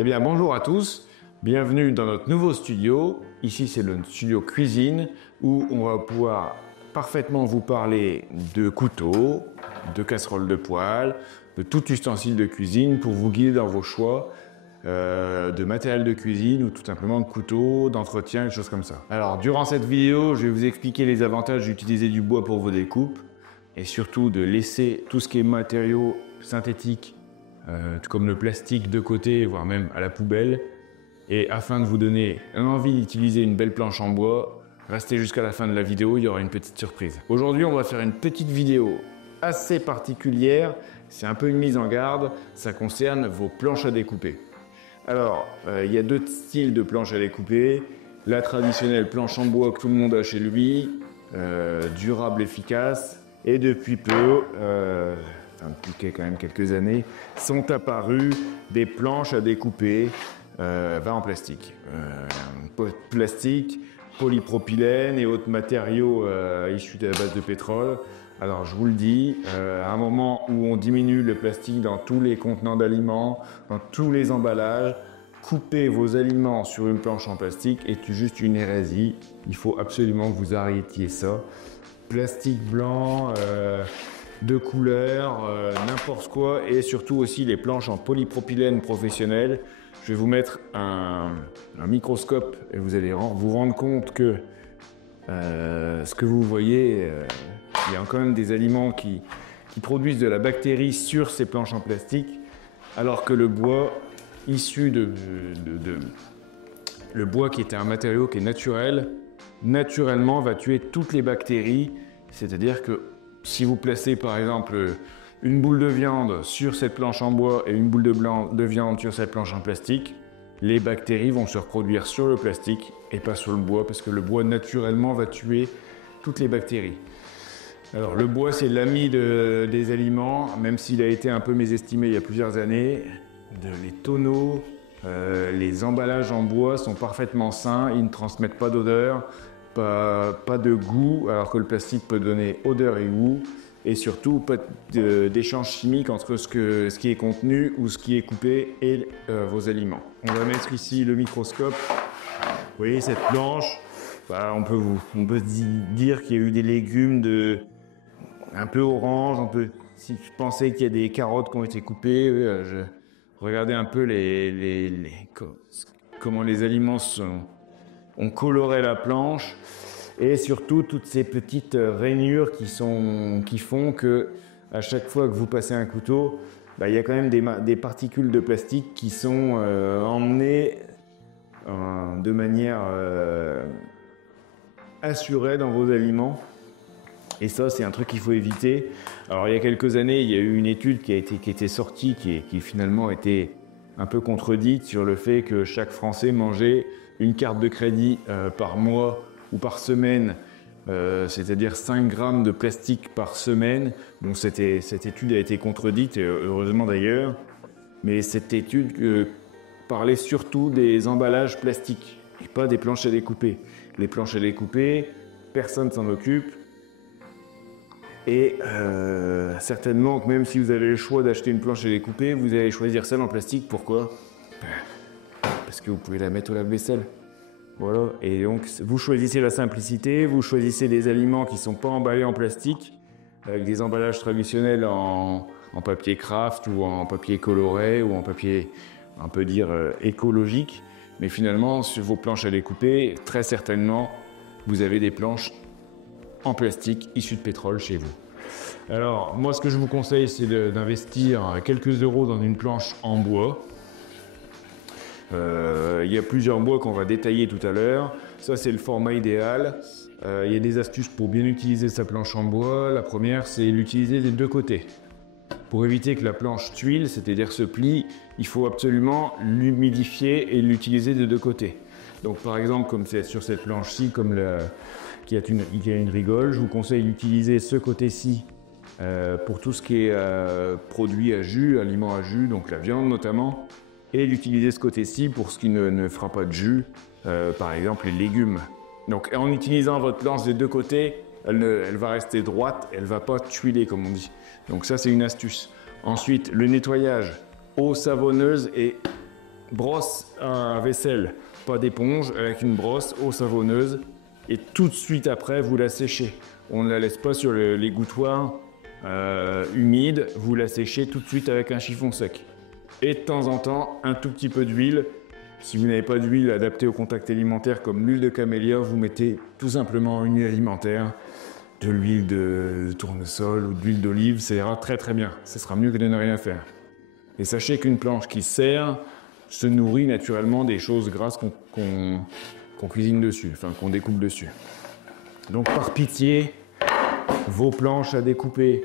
Eh bien, bonjour à tous, bienvenue dans notre nouveau studio. Ici, c'est le studio cuisine où on va pouvoir parfaitement vous parler de couteaux, de casseroles de poêle, de tout ustensile de cuisine pour vous guider dans vos choix de matériel de cuisine ou tout simplement de couteaux, d'entretien, des choses comme ça. Alors, durant cette vidéo, je vais vous expliquer les avantages d'utiliser du bois pour vos découpes et surtout de laisser tout ce qui est matériaux synthétiques comme le plastique de côté, voire même à la poubelle. Et afin de vous donner envie d'utiliser une belle planche en bois, restez jusqu'à la fin de la vidéo, il y aura une petite surprise. Aujourd'hui, on va faire une petite vidéo assez particulière. C'est un peu une mise en garde, ça concerne vos planches à découper. Alors, il y a deux styles de planches à découper. La traditionnelle planche en bois que tout le monde a chez lui, durable, efficace, et depuis peu, depuis quand même quelques années, sont apparues des planches à découper en plastique. Plastique, polypropylène et autres matériaux issus de la base de pétrole. Alors je vous le dis, à un moment où on diminue le plastique dans tous les contenants d'aliments, dans tous les emballages, couper vos aliments sur une planche en plastique est juste une hérésie. Il faut absolument que vous arrêtiez ça. Plastique blanc, de couleur, n'importe quoi, et surtout aussi les planches en polypropylène professionnel. Je vais vous mettre un microscope et vous allez vous rendre compte que ce que vous voyez, il y a quand même des aliments qui produisent de la bactérie sur ces planches en plastique, alors que le bois issu le bois qui était un matériau qui est naturel, naturellement va tuer toutes les bactéries. C'est-à-dire que si vous placez par exemple une boule de viande sur cette planche en bois et une boule de viande sur cette planche en plastique, les bactéries vont se reproduire sur le plastique et pas sur le bois, parce que le bois naturellement va tuer toutes les bactéries. Alors le bois, c'est l'ami des aliments, même s'il a été un peu mésestimé il y a plusieurs années. Les tonneaux, les emballages en bois sont parfaitement sains, ils ne transmettent pas d'odeur, pas de goût, alors que le plastique peut donner odeur et goût. Et surtout, pas d'échange chimique entre ce qui est contenu ou ce qui est coupé et vos aliments. On va mettre ici le microscope. Vous voyez cette planche, on peut dire qu'il y a eu des légumes un peu orange. Si je pensais qu'il y a des carottes qui ont été coupées, regardez un peu comment les aliments ont coloré la planche. Et surtout toutes ces petites rainures qui font que à chaque fois que vous passez un couteau, il y a quand même des particules de plastique qui sont emmenées de manière assurée dans vos aliments. Et ça, c'est un truc qu'il faut éviter. Alors il y a quelques années, il y a eu une étude qui était sortie, qui finalement était un peu contredite sur le fait que chaque Français mangeait une carte de crédit par mois ou par semaine, c'est-à-dire 5 grammes de plastique par semaine. Bon, cette étude a été contredite, et heureusement d'ailleurs, mais cette étude parlait surtout des emballages plastiques et pas des planches à découper. Les planches à découper, personne s'en occupe. Et certainement que même si vous avez le choix d'acheter une planche à découper, vous allez choisir celle en plastique. Pourquoi? Parce que vous pouvez la mettre au lave-vaisselle. Voilà, et donc vous choisissez la simplicité, vous choisissez des aliments qui ne sont pas emballés en plastique, avec des emballages traditionnels en papier craft ou en papier coloré ou en papier, on peut dire, écologique. Mais finalement, sur vos planches à découper, très certainement, vous avez des planches en plastique issues de pétrole chez vous. Alors, moi, ce que je vous conseille, c'est d'investir quelques euros dans une planche en bois. Il y a plusieurs bois qu'on va détailler tout à l'heure. Ça, c'est le format idéal. Il y a des astuces pour bien utiliser sa planche en bois. La première, c'est l'utiliser des deux côtés. Pour éviter que la planche tuile, c'est-à-dire se plie, il faut absolument l'humidifier et l'utiliser des deux côtés. Donc par exemple, comme c'est sur cette planche-ci, qui a une rigole, je vous conseille d'utiliser ce côté-ci pour tout ce qui est produits à jus, aliments à jus, donc la viande notamment, et d'utiliser ce côté-ci pour ce qui ne fera pas de jus, par exemple les légumes. Donc en utilisant votre planche des deux côtés, elle va rester droite, elle ne va pas tuiler comme on dit. Donc ça, c'est une astuce. Ensuite, le nettoyage, eau savonneuse et brosse à vaisselle, pas d'éponge, avec une brosse, eau savonneuse, et tout de suite après, vous la séchez. On ne la laisse pas sur les gouttoirs humides, vous la séchez tout de suite avec un chiffon sec. Et de temps en temps, un tout petit peu d'huile. Si vous n'avez pas d'huile adaptée au contact alimentaire comme l'huile de camélia, vous mettez tout simplement une huile alimentaire, de l'huile de tournesol ou de l'huile d'olive, ça ira très très bien. Ce sera mieux que de ne rien faire. Et sachez qu'une planche qui serre se nourrit naturellement des choses grasses qu'on cuisine dessus, enfin qu'on découpe dessus. Donc par pitié, vos planches à découper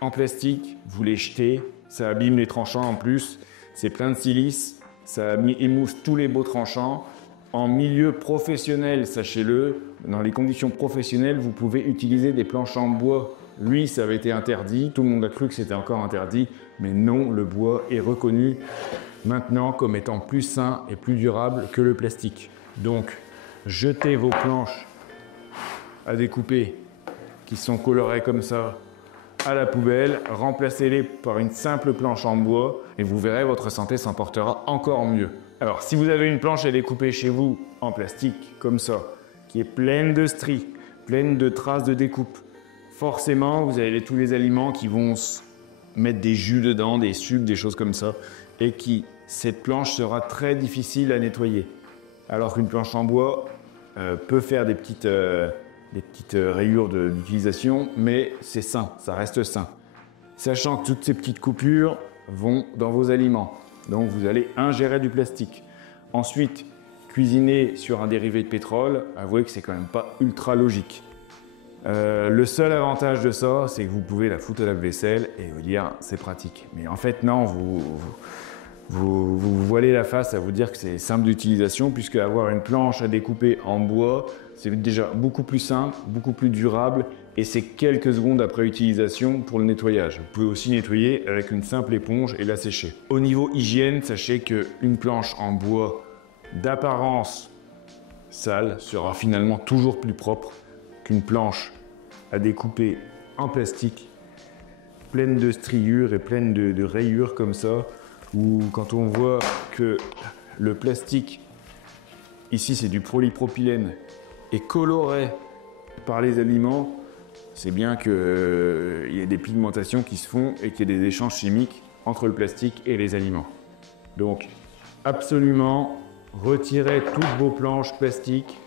en plastique, vous les jetez, ça abîme les tranchants en plus, c'est plein de silice, ça émousse tous les beaux tranchants. En milieu professionnel, sachez-le, dans les conditions professionnelles, vous pouvez utiliser des planches en bois. Lui, ça avait été interdit, tout le monde a cru que c'était encore interdit, mais non, le bois est reconnu maintenant comme étant plus sain et plus durable que le plastique. Donc, jetez vos planches à découper qui sont colorées comme ça à la poubelle, remplacez-les par une simple planche en bois et vous verrez, votre santé s'en portera encore mieux. Alors, si vous avez une planche à découper chez vous en plastique, comme ça, qui est pleine de stries, pleine de traces de découpe, forcément, vous avez tous les aliments qui vont mettre des jus dedans, des sucs, des choses comme ça, et cette planche sera très difficile à nettoyer. Alors qu'une planche en bois peut faire des petites rayures d'utilisation, mais c'est sain, ça reste sain. Sachant que toutes ces petites coupures vont dans vos aliments. Donc vous allez ingérer du plastique. Ensuite, cuisiner sur un dérivé de pétrole, avouez que c'est quand même pas ultra logique. Le seul avantage de ça, c'est que vous pouvez la foutre à la vaisselle et vous dire c'est pratique. Mais en fait non, vous voilez la face à vous dire que c'est simple d'utilisation, puisque avoir une planche à découper en bois, c'est déjà beaucoup plus simple, beaucoup plus durable, et c'est quelques secondes après utilisation pour le nettoyage. Vous pouvez aussi nettoyer avec une simple éponge et la sécher. Au niveau hygiène, sachez qu'une planche en bois d'apparence sale sera finalement toujours plus propre qu'une planche à découper en plastique, pleine de striures et pleine de rayures comme ça, où quand on voit que le plastique, ici c'est du polypropylène, est coloré par les aliments, c'est bien qu'il y ait des pigmentations qui se font et qu'il y ait des échanges chimiques entre le plastique et les aliments. Donc absolument, retirez toutes vos planches plastiques,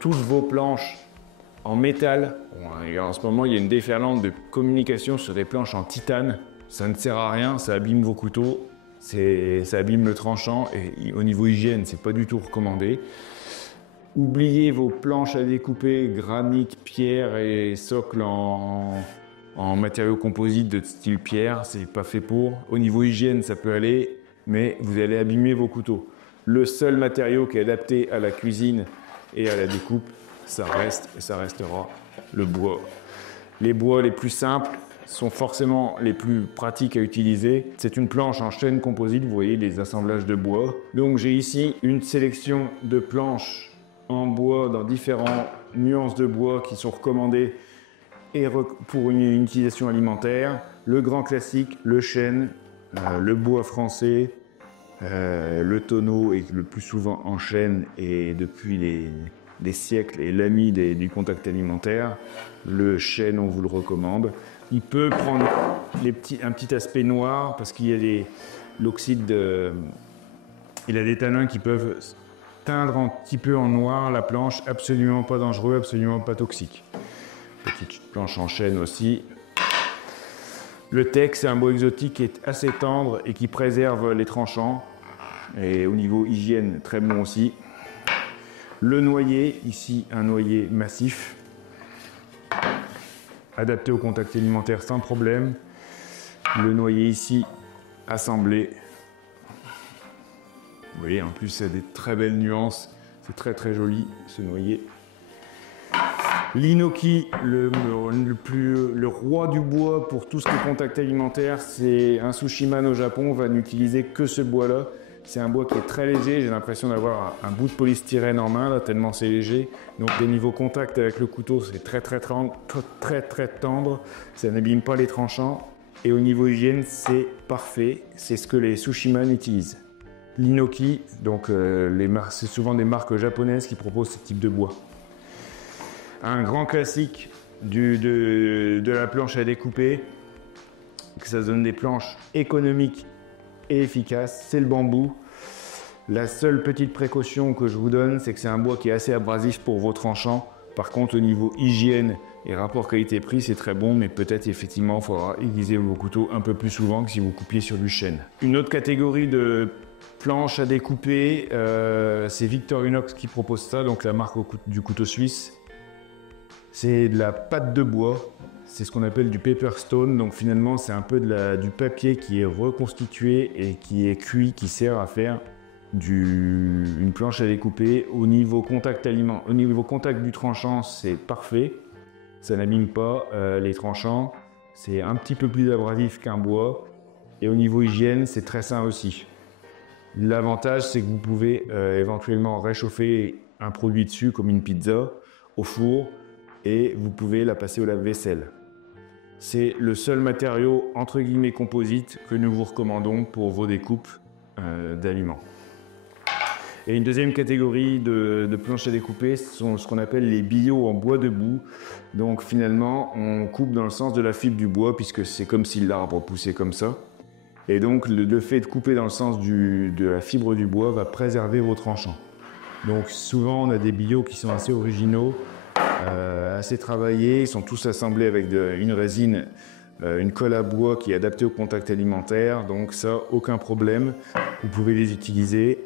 toutes vos planches en métal. En ce moment, il y a une déferlante de communication sur des planches en titane. Ça ne sert à rien, ça abîme vos couteaux, ça abîme le tranchant et au niveau hygiène, c'est pas du tout recommandé. Oubliez vos planches à découper, granit, pierre et socle en matériaux composites de style pierre, c'est pas fait pour. Au niveau hygiène, ça peut aller, mais vous allez abîmer vos couteaux. Le seul matériau qui est adapté à la cuisine et à la découpe, ça reste et ça restera le bois. Les bois les plus simples sont forcément les plus pratiques à utiliser. C'est une planche en chêne composite, vous voyez les assemblages de bois. Donc j'ai ici une sélection de planches en bois dans différentes nuances de bois qui sont recommandées et pour une utilisation alimentaire. Le grand classique, le chêne, le bois français, le tonneau est le plus souvent en chêne et depuis des siècles est l'ami du contact alimentaire. Le chêne, on vous le recommande. Il peut prendre un petit aspect noir parce qu'il y a l'oxyde il a des tanins qui peuvent teindre un petit peu en noir la planche, absolument pas dangereux, absolument pas toxique. Petite planche en chêne aussi. Le teck, c'est un bois exotique qui est assez tendre et qui préserve les tranchants. Et au niveau hygiène, très bon aussi. Le noyer, ici un noyer massif, adapté au contact alimentaire sans problème. Le noyer ici, assemblé. Vous voyez, en plus, c'est des très belles nuances. C'est très très joli, ce noyer. L'inoki, le roi du bois pour tout ce qui est contact alimentaire, c'est un sushiman au Japon. On va n'utiliser que ce bois-là. C'est un bois qui est très léger. J'ai l'impression d'avoir un bout de polystyrène en main, là, tellement c'est léger. Donc, des niveaux contact avec le couteau, c'est très tendre. Ça n'abîme pas les tranchants. Et au niveau hygiène, c'est parfait. C'est ce que les sushiman utilisent. l'Inoki, donc c'est souvent des marques japonaises qui proposent ce type de bois. Un grand classique de la planche à découper, que ça donne des planches économiques et efficaces, c'est le bambou. La seule petite précaution que je vous donne, c'est que c'est un bois qui est assez abrasif pour vos tranchants. Par contre, au niveau hygiène et rapport qualité-prix, c'est très bon, mais peut-être effectivement, il faudra aiguiser vos couteaux un peu plus souvent que si vous coupiez sur du chêne. Une autre catégorie de planches à découper, c'est Victorinox qui propose ça, donc la marque du couteau suisse. C'est de la pâte de bois, c'est ce qu'on appelle du paper stone, donc finalement c'est un peu du papier qui est reconstitué et qui est cuit, qui sert à faire une planche à découper. Au niveau contact du tranchant, c'est parfait, ça n'abîme pas les tranchants, c'est un petit peu plus abrasif qu'un bois, et au niveau hygiène, c'est très sain aussi. L'avantage, c'est que vous pouvez éventuellement réchauffer un produit dessus, comme une pizza, au four, et vous pouvez la passer au lave-vaisselle. C'est le seul matériau entre guillemets composite que nous vous recommandons pour vos découpes d'aliments. Et une deuxième catégorie de planches à découper sont ce qu'on appelle les billots en bois debout. Donc finalement, on coupe dans le sens de la fibre du bois, puisque c'est comme si l'arbre poussait comme ça. Et donc le fait de couper dans le sens de la fibre du bois va préserver vos tranchants. Donc souvent, on a des billots qui sont assez originaux, assez travaillés. Ils sont tous assemblés avec une résine, une colle à bois qui est adaptée au contact alimentaire. Donc ça, aucun problème. Vous pouvez les utiliser.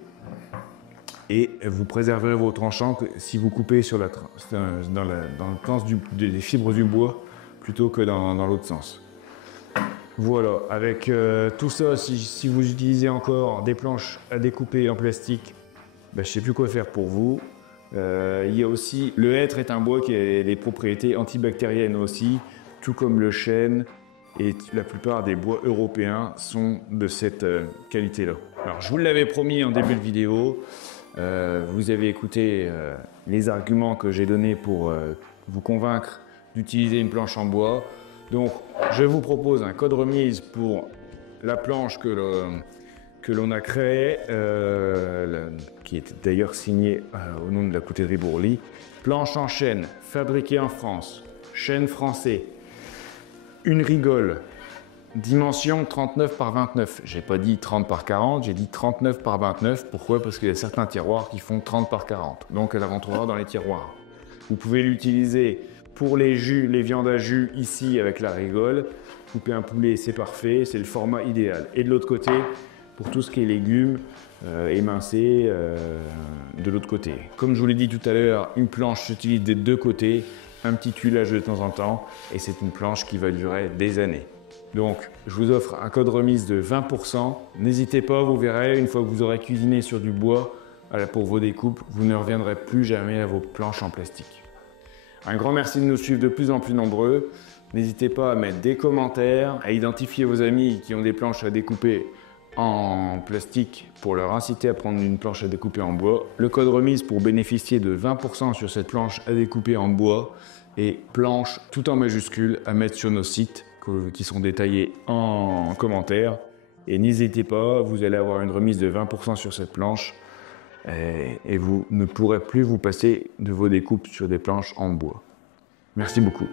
Et vous préserverez vos tranchants si vous coupez dans le sens des fibres du bois plutôt que dans l'autre sens. Voilà, avec tout ça, si vous utilisez encore des planches à découper en plastique, je ne sais plus quoi faire pour vous. Il y a aussi, le hêtre est un bois qui a des propriétés antibactériennes aussi, tout comme le chêne, et la plupart des bois européens sont de cette qualité-là. Alors je vous l'avais promis en début de vidéo, vous avez écouté les arguments que j'ai donnés pour vous convaincre d'utiliser une planche en bois. Donc je vous propose un code remise pour la planche que l'on a créée, qui est d'ailleurs signée au nom de la coutellerie Bourly. Planche en chêne, fabriquée en France, chêne français, une rigole, dimension 39 par 29. J'ai pas dit 30 par 40, j'ai dit 39 par 29. Pourquoi? Parce qu'il y a certains tiroirs qui font 30 par 40. Donc elle rentrera dans les tiroirs. Vous pouvez l'utiliser pour les jus, les viandes à jus ici avec la rigole. Couper un poulet, c'est parfait, c'est le format idéal. Et de l'autre côté, pour tout ce qui est légumes, émincés, de l'autre côté. Comme je vous l'ai dit tout à l'heure, une planche s'utilise des deux côtés, un petit tuilage de temps en temps, et c'est une planche qui va durer des années. Donc, je vous offre un code remise de 20%. N'hésitez pas, vous verrez, une fois que vous aurez cuisiné sur du bois pour vos découpes, vous ne reviendrez plus jamais à vos planches en plastique. Un grand merci de nous suivre de plus en plus nombreux. N'hésitez pas à mettre des commentaires, à identifier vos amis qui ont des planches à découper en plastique pour leur inciter à prendre une planche à découper en bois. Le code remise pour bénéficier de 20% sur cette planche à découper en bois et planche tout en majuscule à mettre sur nos sites qui sont détaillés en commentaire. Et n'hésitez pas, vous allez avoir une remise de 20% sur cette planche et vous ne pourrez plus vous passer de vos découpes sur des planches en bois. Merci beaucoup.